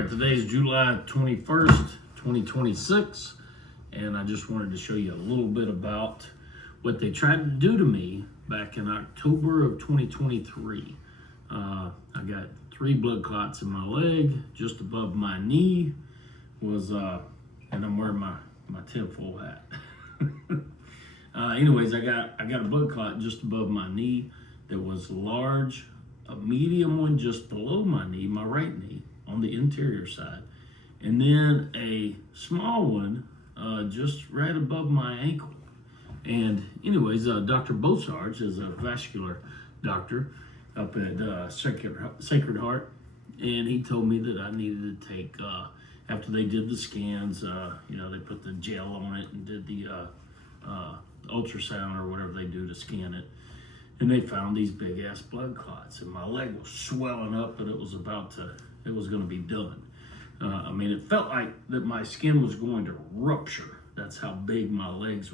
right, today is July 21st, 2026, and I just wanted to show you a little bit about what they tried to do to me back in October of 2023. I got 3 blood clots in my leg, just above my knee, and I'm wearing my tinfoil hat. Anyways, I got a blood clot just above my knee that was large, a medium one just below my knee, my right knee, on the interior side, and then a small one just right above my ankle. And anyways, Dr. Bosarge is a vascular doctor up at Sacred Heart, and he told me that I needed to take, after they did the scans, they put the gel on it and did the ultrasound or whatever they do to scan it. And they found these big ass blood clots, and my leg was swelling up, and it was going to be done. It felt like that my skin was going to rupture. That's how big my leg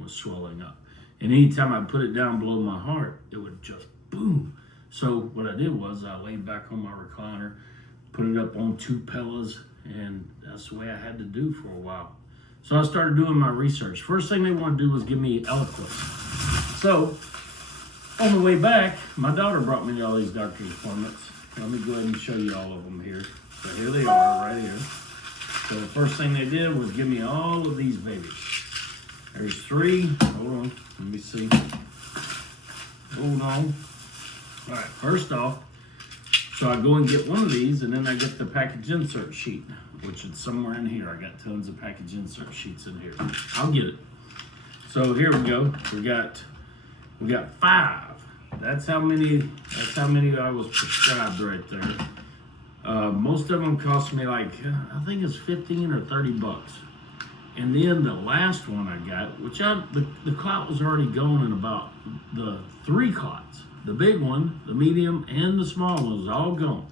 was swelling up. And anytime I put it down below my heart, it would just boom. So what I did was I laid back on my recliner, put it up on 2 pillows, and that's the way I had to do for a while. So I started doing my research. First thing they wanted to do was give me Eliquis. So on the way back, my daughter brought me all these doctor's appointments. Let me go ahead and show you all of them here. So here they are, right here. So the first thing they did was give me all of these babies. There's 3. Hold on, let me see. Hold on. All right, first off, so I go and get one of these, and then I get the package insert sheet, which is somewhere in here. I got tons of package insert sheets in here. I'll get it. So here we go. We got 5. That's how many I was prescribed right there. Most of them cost me like, I think it's 15 or 30 bucks. And then the last one I got, which the clot was already gone in about the 3 clots. The big one, the medium, and the small one was all gone.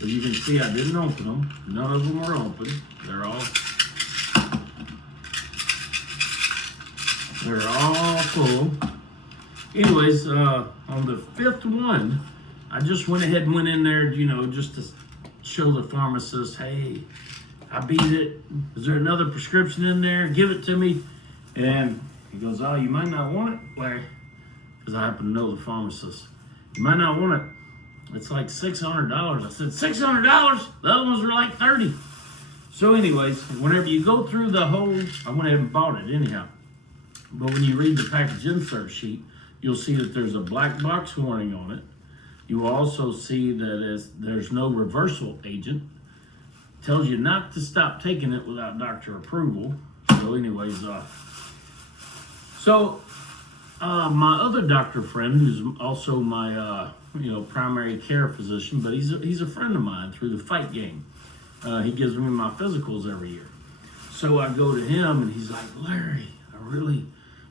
As you can see, I didn't open them. None of them were open. They're all full. Anyways, on the 5th one, I just went ahead and went in there, just to show the pharmacist, hey, I beat it. Is there another prescription in there? Give it to me. And he goes, oh, you might not want it, Larry, because I happen to know the pharmacist. You might not want it. It's like $600. I said, $600? The other ones were like 30. So anyways, whenever you go through the whole, I went ahead and bought it anyhow. But when you read the package insert sheet, you'll see that there's a black box warning on it. You will also see that there's no reversal agent. Tells you not to stop taking it without doctor approval. So anyways, my other doctor friend, who's also my primary care physician, but he's a friend of mine through the fight game. He gives me my physicals every year. So I go to him and he's like, Larry, I'm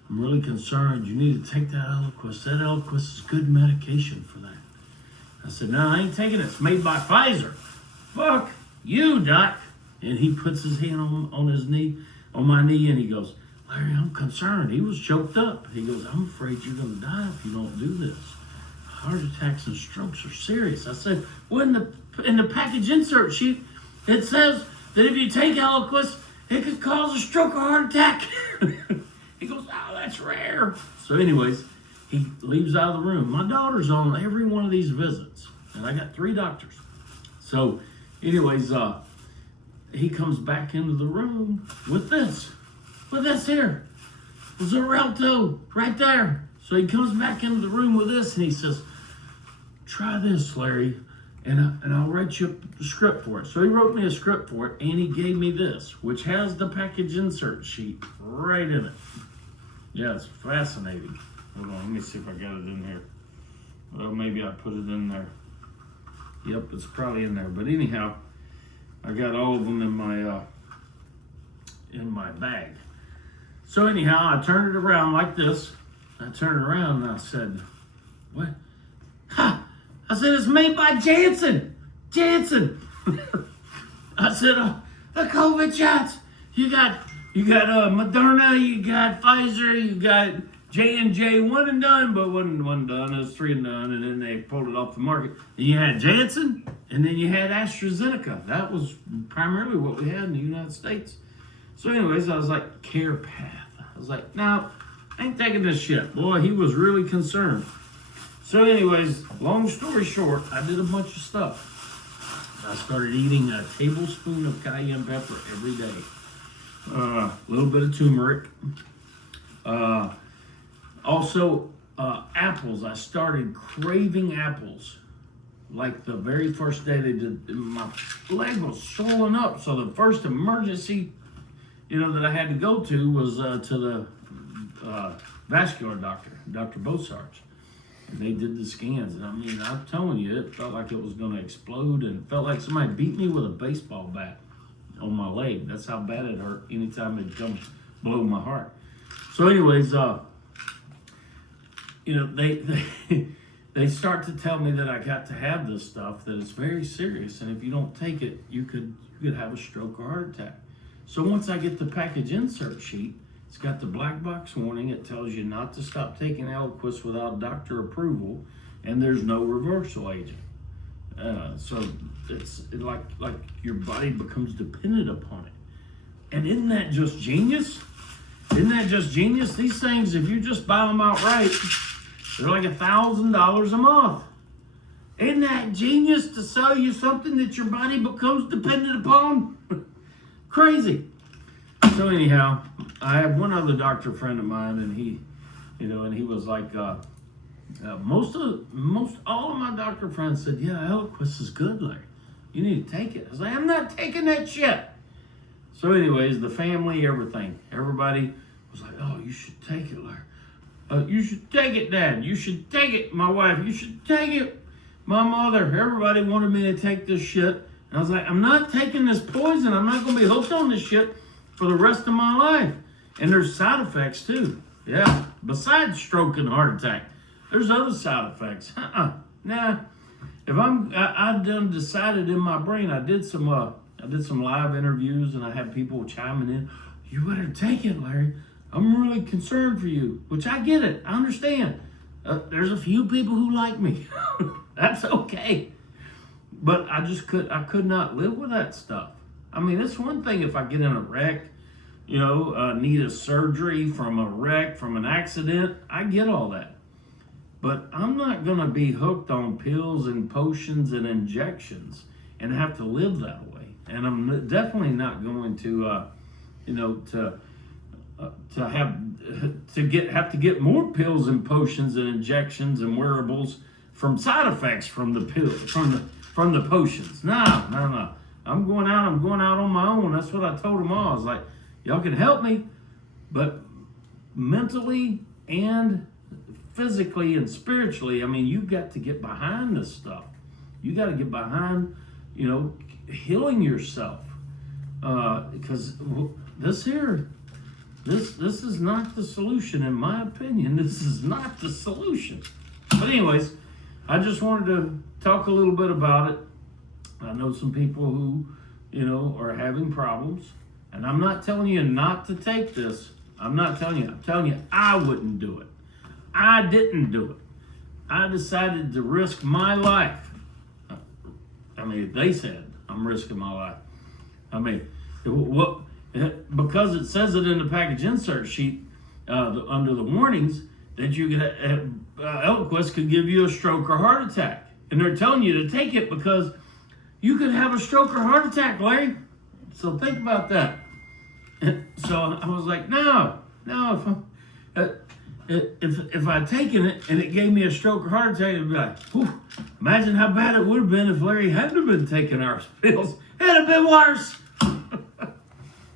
really concerned. You need to take that Eliquis. That Eliquis is good medication for that. I said, no, I ain't taking it. It's made by Pfizer. Fuck you, doc. And he puts his hand on my knee, and he goes, Larry, I'm concerned. He was choked up. He goes, I'm afraid you're going to die if you don't do this. Heart attacks and strokes are serious. I said, well, in the package insert sheet, it says that if you take Eliquis, it could cause a stroke or heart attack. He goes, oh, that's rare. So anyways, he leaves out of the room. My daughter's on every one of these visits, and I got 3 doctors. So anyways, he comes back into the room with this here. Xarelto, right there. So he comes back into the room with this, and he says, try this, Larry, and I'll write you a script for it. So he wrote me a script for it, and he gave me this, which has the package insert sheet right in it. Yeah, it's fascinating. Hold on, let me see if I got it in here. Well, maybe I put it in there. Yep, it's probably in there. But anyhow, I got all of them in my bag. So anyhow, I turned it around like this. I turned it around and I said, what? Ha! I said, it's made by Janssen. I said, the COVID shots. You got Moderna, you got Pfizer, you got J&J one and done, but wasn't done. It was 3 and done, and then they pulled it off the market. And you had Janssen, and then you had AstraZeneca. That was primarily what we had in the United States. So anyways, I was like, Care Path. I was like, no, I ain't taking this shit. Boy, he was really concerned. So anyways, long story short, I did a bunch of stuff. I started eating a tablespoon of cayenne pepper every day. A little bit of turmeric. Also, apples. I started craving apples. Like the very first day they did, my leg was swollen up. So the first emergency, that I had to go to was to the vascular doctor, Dr. Bosarch. And they did the scans. And I mean, I'm telling you, it felt like it was going to explode, and it felt like somebody beat me with a baseball bat on my leg. That's how bad it hurt anytime it'd come blow my heart. So anyways, they start to tell me that I got to have this stuff, that it's very serious, and if you don't take it, you could have a stroke or heart attack. So once I get the package insert sheet, it's got the black box warning. It tells you not to stop taking Eliquis without doctor approval, and there's no reversal agent. So it's like your body becomes dependent upon it. And isn't that just genius? Isn't that just genius? These things, if you just buy them outright, they're like $1,000 a month. Isn't that genius to sell you something that your body becomes dependent upon? Crazy. So anyhow, I have one other doctor friend of mine, and he was like, most all of my doctor friends said, yeah, Eliquis is good, Larry. You need to take it. I was like, I'm not taking that shit. So anyways, the family, everybody was like, oh, you should take it, Larry. You should take it, Dad. You should take it, my wife. You should take it, my mother. Everybody wanted me to take this shit. And I was like, I'm not taking this poison. I'm not going to be hooked on this shit for the rest of my life. And there's side effects too. Yeah, besides stroke and heart attack, there's other side effects. Nah. If I done decided in my brain, I did some live interviews, and I had people chiming in. You better take it, Larry. I'm really concerned for you, which I get it. I understand. There's a few people who like me. That's okay. But I could not live with that stuff. I mean, it's one thing if I get in a wreck, need a surgery from a wreck, from an accident. I get all that. But I'm not going to be hooked on pills and potions and injections and have to live that way. And I'm definitely not going to, have to get more pills and potions and injections and wearables from side effects from the pills, from the potions. No. I'm going out on my own. That's what I told them all. I was like, y'all can help me, but mentally and physically and spiritually, I mean, you've got to get behind this stuff. You got to get behind, healing yourself. Because this is not the solution, in my opinion. This is not the solution. But anyways, I just wanted to talk a little bit about it. I know some people who, are having problems. And I'm not telling you not to take this. I'm telling you I wouldn't do it. I didn't do it. I decided to risk my life. I mean, they said I'm risking my life. I mean, because it says it in the package insert sheet under the warnings that you Eliquis could give you a stroke or heart attack. And they're telling you to take it because you could have a stroke or heart attack, Larry. So think about that. So I was like, no. If I'd taken it and it gave me a stroke or heart attack, it'd be like, whew, imagine how bad it would have been if Larry hadn't been taking our pills. It'd have been worse.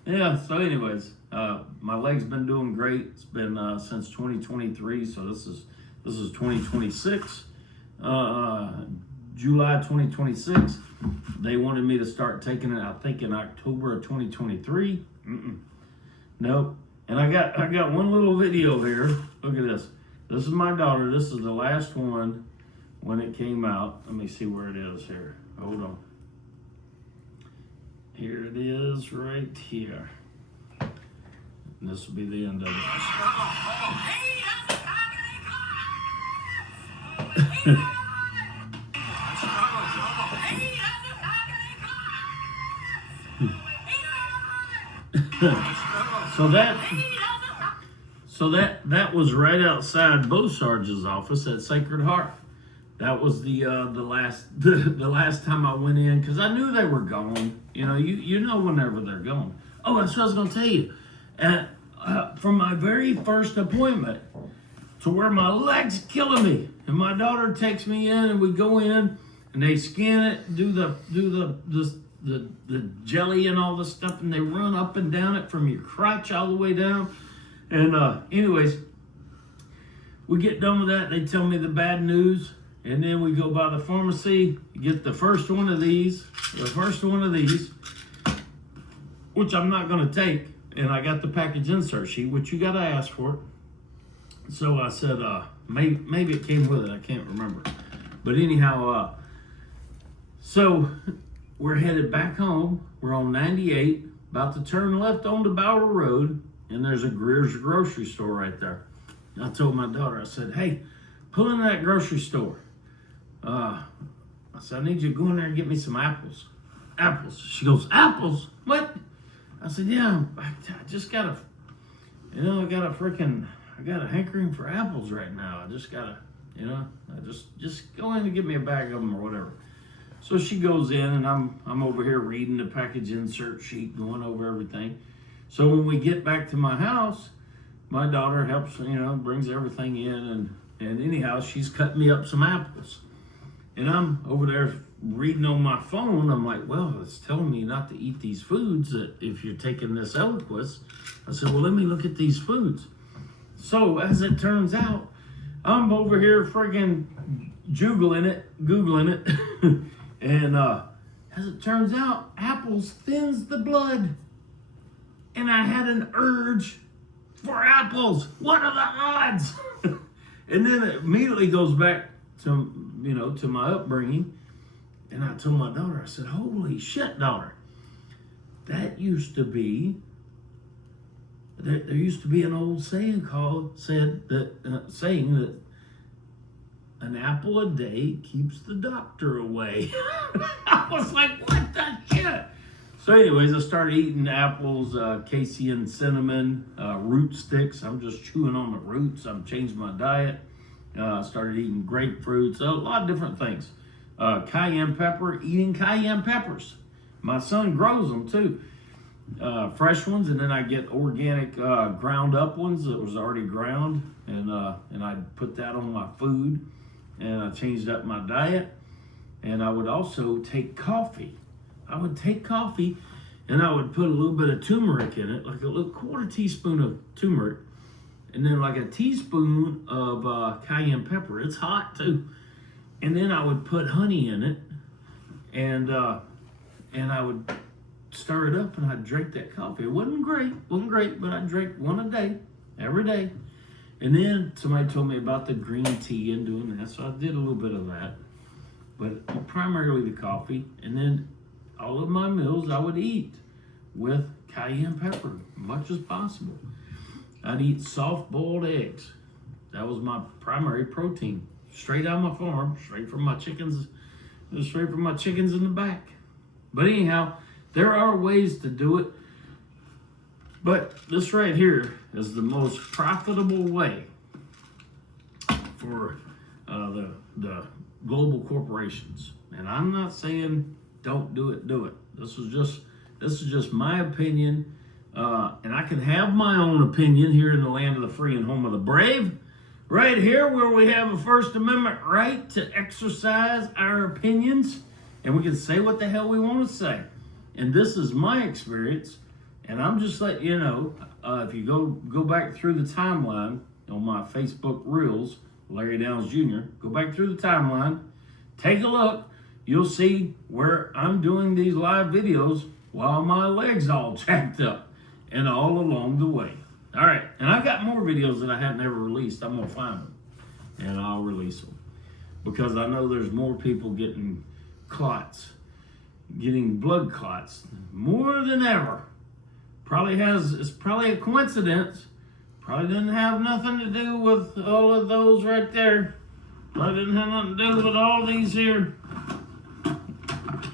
Yeah, so anyways, my leg's been doing great. It's been since 2023, so this is 2026. July 2026. They wanted me to start taking it, I think, in October of 2023. Nope. And I got one little video here. Look at this. This is my daughter. This is the last one when it came out. Let me see where it is here. Hold on. Here it is right here. And this will be the end of it. So that was right outside Bo Sarge's office at Sacred Heart. That was the last time I went in, because I knew they were gone. You know whenever they're gone. Oh, that's what I was going to tell you. From my very first appointment to where my leg's killing me, and my daughter takes me in, and we go in, and they scan it, do the jelly and all the stuff, and they run up and down it from your crotch all the way down. And anyways, we get done with that. They tell me the bad news, and then we go by the pharmacy, get the first one of these, which I'm not going to take. And I got the package insert sheet, which you got to ask for. So I said, maybe it came with it. I can't remember. But anyhow, so we're headed back home. We're on 98, about to turn left onto Bower Road, and there's a Greer's grocery store right there. I told my daughter, I said, hey, pull into that grocery store. I said, I need you to go in there and get me some apples. Apples. She goes, apples? What? I said, yeah, I just got a hankering for apples right now. I just gotta, just go in and get me a bag of them or whatever. So she goes in, and I'm over here reading the package insert sheet, going over everything. So when we get back to my house, my daughter helps, brings everything in, and anyhow, she's cut me up some apples. And I'm over there reading on my phone. I'm like, well, it's telling me not to eat these foods that if you're taking this Eliquis. I said, well, let me look at these foods. So as it turns out, I'm over here friggin' Googling it. And as it turns out, apples thins the blood. And I had an urge for apples. What are the odds? And then it immediately goes back to my upbringing. And I told my daughter, I said, holy shit, daughter. There used to be an old saying saying that an apple a day keeps the doctor away. I was like, what the shit? So anyways, I started eating apples, casey and cinnamon, root sticks. I'm just chewing on the roots. I've changed my diet. I started eating grapefruits, a lot of different things. Cayenne pepper, eating cayenne peppers. My son grows them too. Fresh ones, and then I get organic ground up ones that was already ground, and I put that on my food, and I changed up my diet. And I would also take coffee. I would take coffee, and I would put a little bit of turmeric in it, like a little quarter teaspoon of turmeric, and then like a teaspoon of cayenne pepper. It's hot too. And then I would put honey in it, and I would stir it up, and I'd drink that coffee. It wasn't great, but I drank one a day, every day. And then somebody told me about the green tea and doing that, so I did a little bit of that. But primarily the coffee, and then all of my meals I would eat with cayenne pepper, much as possible. I'd eat soft boiled eggs. That was my primary protein. Straight out of my farm, straight from my chickens in the back. But anyhow, there are ways to do it. But this right here is the most profitable way for the global corporations. And I'm not saying don't do it, do it. This is just my opinion. And I can have my own opinion here in the land of the free and home of the brave. Right here where we have a First Amendment right to exercise our opinions, and we can say what the hell we want to say. And this is my experience, and I'm just letting you know, if you go back through the timeline on my Facebook Reels, Larry Downs Jr., go back through the timeline, take a look, you'll see where I'm doing these live videos while my leg's all jacked up, and all along the way. All right, and I've got more videos that I haven't ever released. I'm gonna find them, and I'll release them, because I know there's more people getting clots, getting blood clots, more than ever. It's probably a coincidence. Probably didn't have nothing to do with all of those right there. Probably didn't have nothing to do with all these here.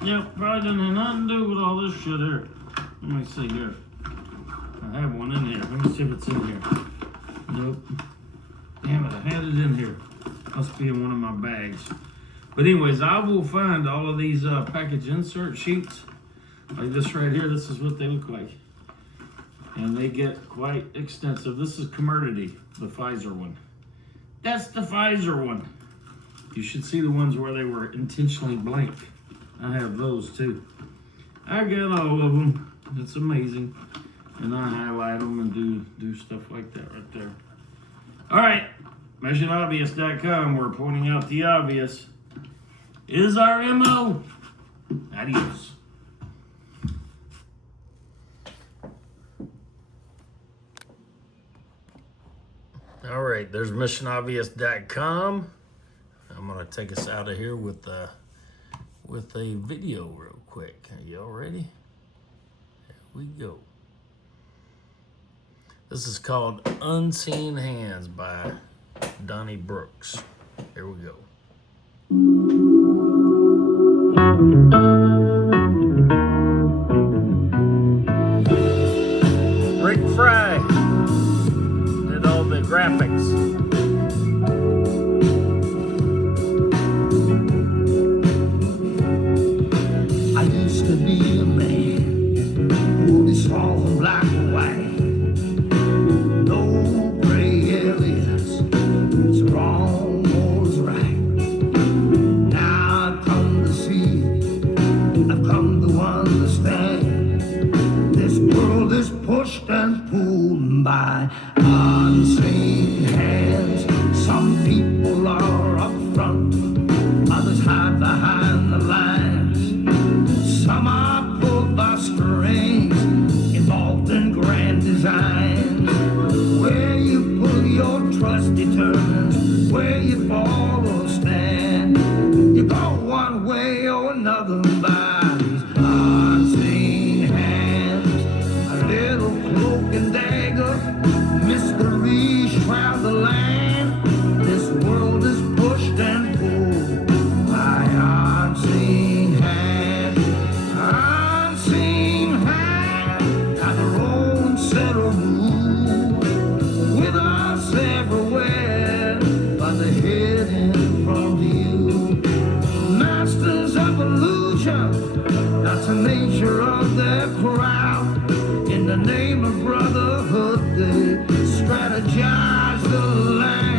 Yep, probably didn't have nothing to do with all this shit here. Let me see here. I have one in here. Let me see if it's in here. Nope. Damn it, I had it in here. Must be in one of my bags. But anyways, I will find all of these package insert sheets. Like this right here, this is what they look like. And they get quite extensive. This is Commodity, the Pfizer one. That's the Pfizer one. You should see the ones where they were intentionally blank. I have those too. I got all of them. It's amazing. And I highlight them and do stuff like that right there. All right, missionobvious.com. We're pointing out the obvious. Is our MO. Adios. All right, there's missionobvious.com. I'm gonna take us out of here with a video real quick. Are y'all ready? Here we go. This is called Unseen Hands by Donnie Brooks. Here we go. Rick Fry did all the graphics. I used to be a man who is falling black and white. No gray areas, it's wrong or it's right. Now I've come to see, I've come to understand. This world is pushed and pulled by unseen hands. Some people are up front, others hide behind the lines. Some are pulled by strings, involved in grand designs. Where you pull your trust determines where you fall or stand. You go one way or another by these unseen hands. A little cloak and dagger, mysteries shroud the land. This world is pushed and pulled by unseen hands. Unseen hands have their own set of rules, with us everywhere, but they're hidden from view. Masters of illusion, that's the nature of their crowd. In the name of brotherhood, they strategize the land.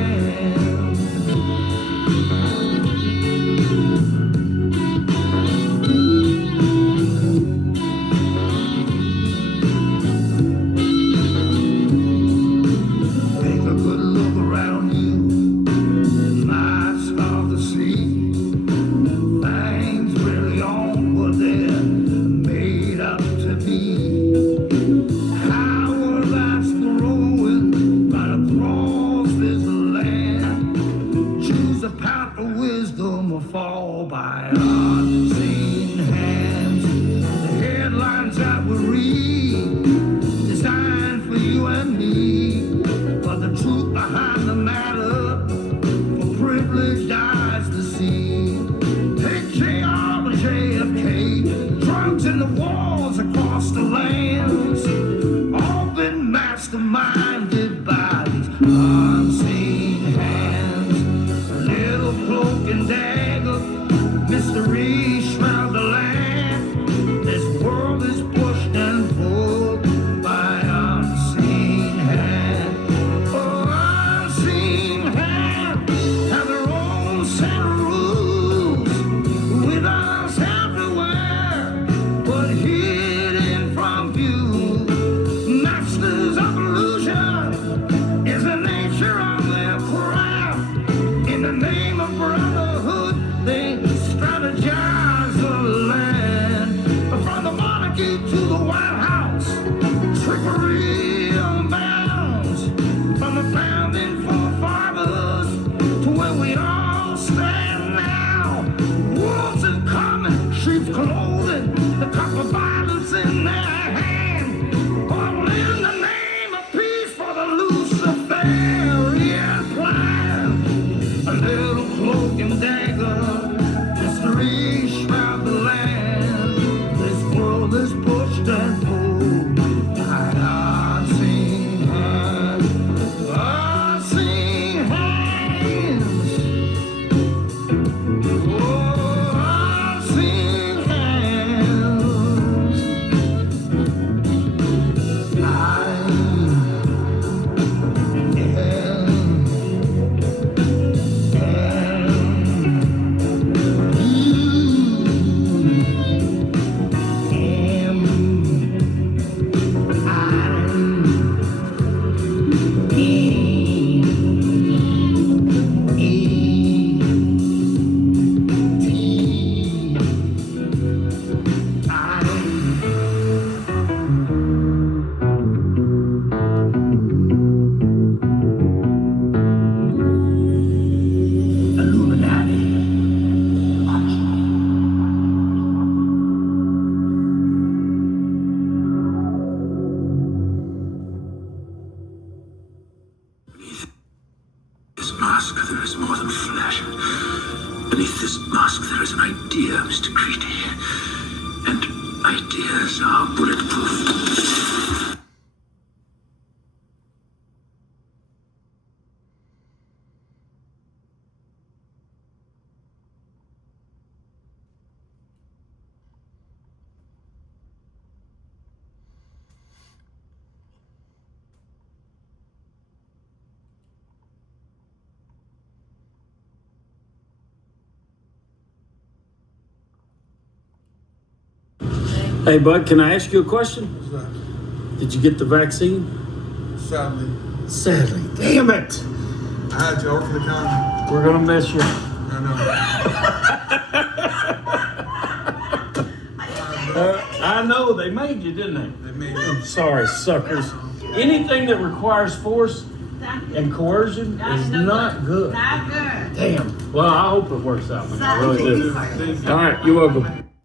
Take a good look around you, you might start to see things really aren't what they're made up to be. Power that's growing right across this land. Choose the path of wisdom or fall by unseen hands. The headlines that we read, designed for you and me, but the truth behind the matter, for privileged eyes to see. Take JR and JFK, drugs in the walls across the lands, all been masterminded by these unseen hands. A little cloak and dagger, mystery shroud the land. This world is pushed and pulled by unseen hands. Oh, unseen hands have their own set of rules, with us everywhere, but hidden from view. Masters of illusion is the nature of their craft. In the name of brotherhood, they strategize the land. From the monarchy to the White House, trickery unbounds. From the founding forefathers to where we all stand now. Wolves in common, sheep's clothing, the cup of violence in their hand. All in the name of peace for the Luciferian plan. A little closer. Beneath this mask there is an idea, Mr. Creedy. And ideas are bulletproof. Hey, bud, can I ask you a question? What's that? Did you get the vaccine? Sadly, Sadly. Damn it. I had to over the counter. We're going to miss you. I I know. They made you, didn't they? know. They made I'm it. sorry, suckers. Anything that requires force and coercion is not good. Not good. Damn. Well, I hope it works out, man. I really do. Thank you. All right, you're welcome.